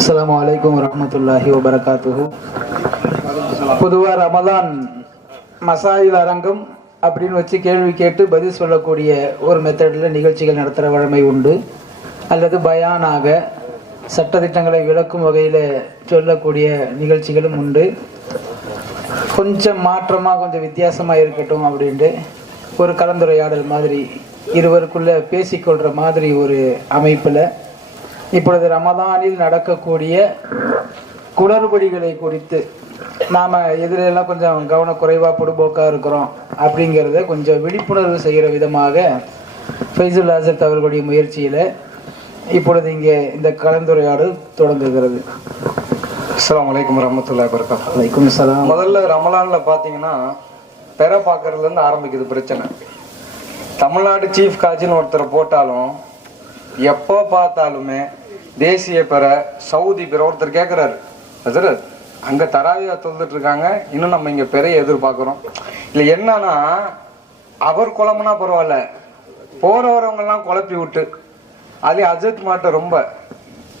அஸ்லாம் வலைக்கம் வரமத்துல்லாஹி வபரகாத்துஹு. பொதுவாக ரமலான் மசாயில் அரங்கம் அப்படின்னு வச்சு கேள்வி கேட்டு பதில் சொல்லக்கூடிய ஒரு மெத்தடில் நிகழ்ச்சிகள் நடத்துகிற வழமை உண்டு. அல்லது பயானாக சட்டத்திட்டங்களை விளக்கும் வகையில் சொல்லக்கூடிய நிகழ்ச்சிகளும் உண்டு. கொஞ்சம் மாற்றமாக கொஞ்சம் வித்தியாசமாக இருக்கட்டும் அப்படின்ட்டு ஒரு கலந்துரையாடல் மாதிரி இருவருக்குள்ளே பேசிக்கொள்கிற மாதிரி ஒரு அமைப்பில் இப்பொழுது ரமதானில் நடக்கக்கூடிய குளறுபடிகளை குறித்து நாம் எதிரெல்லாம் கொஞ்சம் கவனக்குறைவாக பொடுபோக்காக இருக்கிறோம் அப்படிங்கிறத கொஞ்சம் விழிப்புணர்வு செய்கிற விதமாக ஃபைசுல் ஆசத் அவர்களுடைய முயற்சியில் இப்பொழுது இங்கே இந்த கலந்துரையாடல் தொடங்குகிறது. அஸ்ஸலாமு அலைக்கும் வரமத்துல்லாஹி வபரகாத்துஹு வலைக்கும் சலாம். முதல்ல ரமலான்ல பாத்தீங்கன்னா பெற பார்க்கறதுல இருந்து ஆரம்பிக்குது பிரச்சனை. தமிழ்நாடு சீஃப் காஜின்னு ஒருத்தரை போட்டாலும் எப்போ பார்த்தாலுமே தேசிய பெற சவுதி பெற ஒருத்தர் கேட்குறாரு ஹசரத் அங்க தராவியா தொழுதுட்டு இருக்காங்க. இன்னும் நம்ம இங்க பெரிய எதிர்பார்க்கிறோம். இல்லை என்னன்னா அவர் குழம்புனா பரவாயில்ல. போற எல்லாம் குழப்பி விட்டு. அது அஜித் மாட்ட ரொம்ப.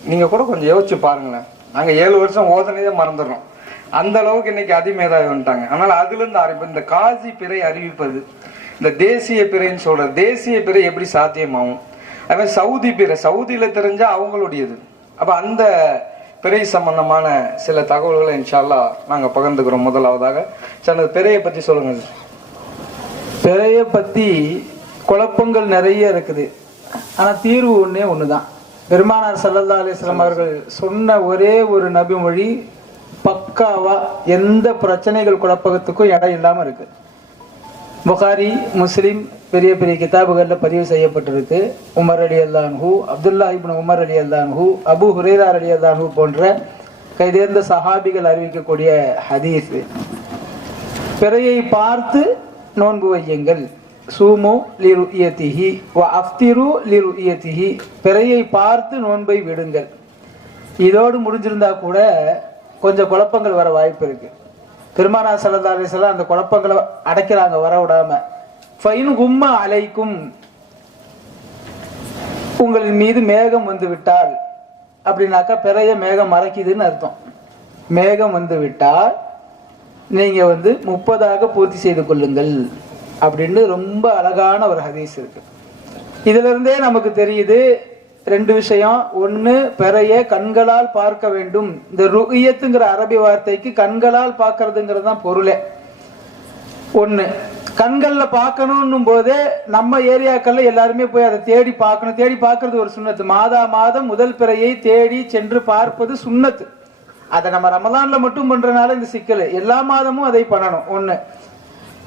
நீங்க கூட கொஞ்சம் யோசிச்சு பாருங்களேன். நாங்க ஏழு வருஷம் ஓதனையே மறந்துடுறோம். அந்த அளவுக்கு இன்னைக்கு அதிமேதாவி வந்துட்டாங்க. ஆனால் அதுல இருந்து ஆரம்பி இந்த காசி பிறை அறிவிப்பது இந்த தேசிய பிறைன்னு சொல்ற தேசிய பிறை எப்படி சாத்தியமாகும்? அவன் சவுதி பிறை சவுதியில் தெரிஞ்சால் அவங்களுடையது. அப்போ அந்த பிறை சம்பந்தமான சில தகவல்களை இன்ஷால்லா நாங்கள் பகிர்ந்துக்கிறோம் முதலாவதாக. சார் பிறையை பற்றி சொல்லுங்கள். பிறையை பற்றி குழப்பங்கள் நிறைய இருக்குது. ஆனால் தீர்வு ஒன்றே ஒன்று தான் பெருமானார் சல்லல்லா அலிஸ்லாம் அவர்கள் சொன்ன ஒரே ஒரு நபிமொழி பக்காவாக எந்த பிரச்சனைகள் குழப்பத்துக்கும் இடம் இல்லாமல் இருக்குது புகாரி முஸ்லிம் பெரிய பெரிய கிதாபுகளில் பதிவு செய்யப்பட்டிருக்கு. உமர் அலி அல்லான்ஹூ அப்துல்லா இப்னு உமர் அலி அல்லான்ஹூ அபு ஹுரேரா அலி அல்லான்ஹூ போன்ற கைதேர்ந்த சஹாபிகள் அறிவிக்கக்கூடிய ஹதீஸ். பிறையை பார்த்து நோன்பு வையுங்கள். சூமு லிரு இயத்திஹி வ அஃப்திரு லிரு இயத்திஹி பிறையை பார்த்து நோன்பை விடுங்கள். இதோடு முடிஞ்சிருந்தா கூட கொஞ்சம் குழப்பங்கள் வர வாய்ப்பு இருக்குது பெருமானா சல்லா அலிஸ்லாம் அந்த குழப்பங்களை அடைக்கிறாங்க வர விடாம. ஃபைன் கும்ம அலைக்கும். உங்கள் மீது மேகம் வந்து விட்டால் அப்படின்னாக்கா பிறைய மேகம் மறைக்குதுன்னு அர்த்தம். மேகம் வந்து விட்டால் நீங்க வந்து முப்பதாக பூர்த்தி செய்து கொள்ளுங்கள் அப்படின்னு ரொம்ப அழகான ஒரு ஹதீஸ் இருக்கு. இதுல இருந்தே நமக்கு தெரியுது ரெண்டு விஷயம். ஒன்று பிறைய கண்களால் பார்க்க வேண்டும். இந்த ருயத்துங்கிற அரபி வார்த்தைக்கு கண்களால் பார்க்கறதுங்கிறது தான் பொருளே. ஒன்று கண்கள்ல பார்க்கணும்னும் போதே நம்ம ஏரியாக்கள்ல எல்லாருமே போய் அதை தேடி பார்க்கணும். தேடி பார்க்கறது ஒரு சுண்ணத்து. மாதா மாதம் முதல் பிறையை தேடி சென்று பார்ப்பது சுண்ணத்து. அதை நம்ம ரமதானில் மட்டும் பண்றதுனால இந்த சிக்கல். எல்லா மாதமும் அதை பண்ணணும். ஒன்று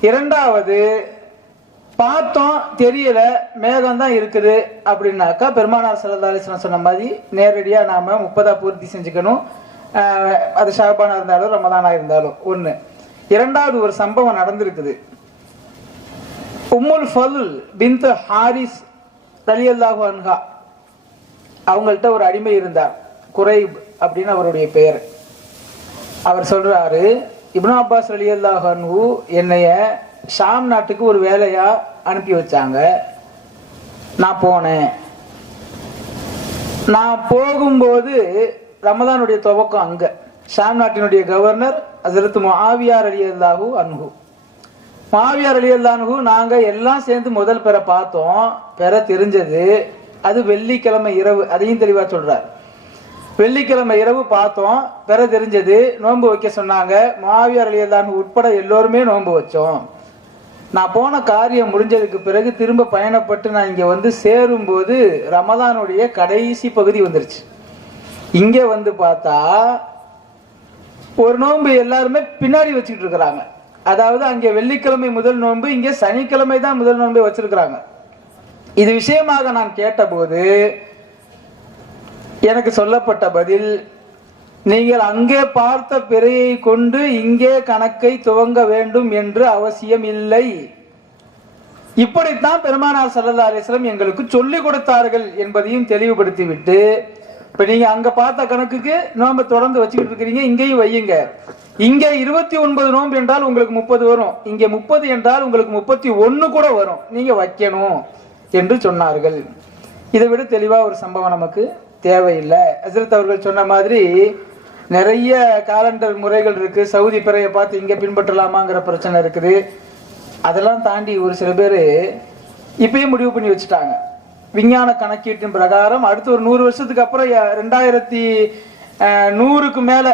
இரண்டாவது பார்த்தோம் தெரியல மேகம் தான் இருக்குது அப்படின்னாக்கா பெருமானார் சல்லா சொன்ன மாதிரி நேரடியாக நாம் முப்பதாக பூர்த்தி செஞ்சுக்கணும். அது ஷாபானாக இருந்தாலும் ரமதானாக இருந்தாலும் ஒன்று இரண்டாவது ஒரு சம்பவம் நடந்திருக்குது. உம்முல் ஃபல் பின்த் ஹாரிஸ் ரலியல்லாஹு அன்ஹா அவங்கள்ட்ட ஒரு அடிமை இருந்தார். குறைப் அப்படின்னு அவருடைய பெயர். அவர் சொல்றாரு இப்னு அப்பாஸ் ரலியல்லாஹு அன்ஹு என்னைய ஷாம் நாட்டுக்கு ஒரு வேலையா அனுப்பி வச்சாங்க. நான் போனேன். நான் போகும்போது ரமதானுடைய துவக்கம் அங்க. ஷாம் நாட்டினுடைய கவர்னர் ஹசரத் மாவியார் ரலியல்லாஹு அன்ஹு. மாவியார் அலி அல்லானுகு நாங்க எல்லாம் சேர்ந்து முதல் பெற பார்த்தோம். பெற தெரிஞ்சது. அது வெள்ளிக்கிழமை இரவு அதையும் தெளிவா சொல்றார். வெள்ளிக்கிழமை இரவு பார்த்தோம். பெற தெரிஞ்சது. நோன்பு வைக்க சொன்னாங்க. மாவியார் அலி உட்பட எல்லோருமே நோன்பு வச்சோம். நான் போன காரியம் முடிஞ்சதுக்கு பிறகு திரும்ப பயணப்பட்டு நான் இங்கே வந்து சேரும்போது ரமதானுடைய கடைசி பகுதி வந்துருச்சு. இங்கே வந்து பார்த்தா ஒரு நோன்பு எல்லாருமே பின்னாடி வச்சுக்கிட்டு இருக்கிறாங்க. அதாவது அங்கே வெள்ளிக்கிழமை முதல் நோன்பு இங்கே சனிக்கிழமை தான் முதல் நோன்பை வச்சிருக்கிறாங்க. இது விஷயமாக நான் கேட்டபோது எனக்கு சொல்லப்பட்ட பதில் நீங்கள் அங்கே பார்த்த பிறையை கொண்டு இங்கே கணக்கை துவங்க வேண்டும் என்று அவசியம் இல்லை. இப்படித்தான் பெருமானார் சல்லா அலிஸ்லாம் எங்களுக்கு சொல்லிக் கொடுத்தார்கள் என்பதையும் தெளிவுபடுத்திவிட்டு இப்ப நீங்க அங்க பார்த்த கணக்குக்கு நோன்பை தொடர்ந்து வச்சுக்கிட்டு இருக்கிறீங்க இங்கேயும் வையுங்க. இங்கே இருபத்தி ஒன்பது நோன்பு என்றால் உங்களுக்கு முப்பது வரும். இங்கே முப்பது என்றால் உங்களுக்கு முப்பத்தி ஒன்னு கூட வரும். நீங்க வைக்கணும் என்று சொன்னார்கள். இதை விட தெளிவா ஒரு சம்பவம் நமக்கு தேவையில்லை. அசரத் அவர்கள் சொன்ன மாதிரி நிறைய காலண்டர் முறைகள் இருக்கு. சவுதி பிறையை பார்த்து இங்க பின்பற்றலாமாங்கிற பிரச்சனை இருக்குது. அதெல்லாம் தாண்டி ஒரு சில பேர் இப்பயே முடிவு பண்ணி வச்சுட்டாங்க. விஞ்ஞான கணக்கீட்டின் பிரகாரம் அடுத்து ஒரு நூறு வருஷத்துக்கு அப்புறம் ரெண்டாயிரத்தி நூறுக்கு மேல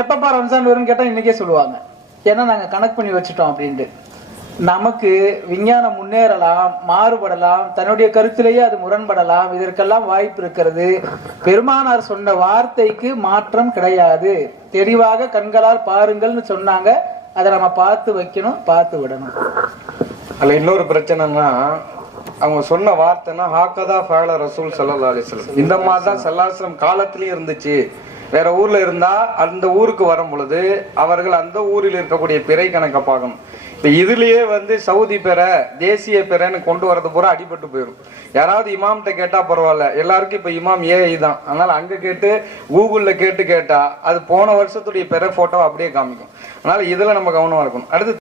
எப்பப்பா ரம்ஜான் வரும்னு கேட்டால் இன்னைக்கே சொல்லுவாங்க. ஏன்னா நாங்கள் கணக்கு பண்ணி வச்சுட்டோம் அப்படின்ட்டு. நமக்கு விஞ்ஞானம் முன்னேறலாம் மாறுபடலாம் தன்னுடைய கருத்திலேயே அது முரண்படலாம். இதற்கெல்லாம் வாய்ப்பு இருக்கிறது. பெருமானார் சொன்ன வார்த்தைக்கு மாற்றம் கிடையாது. தெளிவாக கண்களால் பாருங்கள்னு சொன்னாங்க. அதை நம்ம பார்த்து வைக்கணும் பார்த்து விடணும். அதுல இன்னொரு பிரச்சனைனா அவங்க சொன்ன வார்த்தைன்னா ஹாக்கதா ஃபேல ரசூல் சல்லா அலிஸ்லம் இந்த மாதிரி தான் சல்லாஸ்லம் காலத்திலயும் இருந்துச்சு. வேற ஊர்ல இருந்தா அந்த ஊருக்கு வரும் பொழுது அவர்கள் அந்த ஊரில் இருக்கக்கூடிய பிறை கணக்கை பார்க்கணும். இப்போ இதுலேயே வந்து சவுதி பெற தேசிய பெறன்னு கொண்டு வரது பூரா அடிபட்டு போயிடும் யாராவது இமாம்கிட்ட கேட்டால் பரவாயில்ல. எல்லாருக்கும் இப்போ இமாம் ஏஐ தான். அதனால் அங்கே கேட்டு கூகுளில் கேட்டு கேட்டால் அது போன வருஷத்துடைய பெற ஃபோட்டோ அப்படியே காமிக்கும். அதனால் இதில் நம்ம கவனமாக இருக்கணும். அடுத்து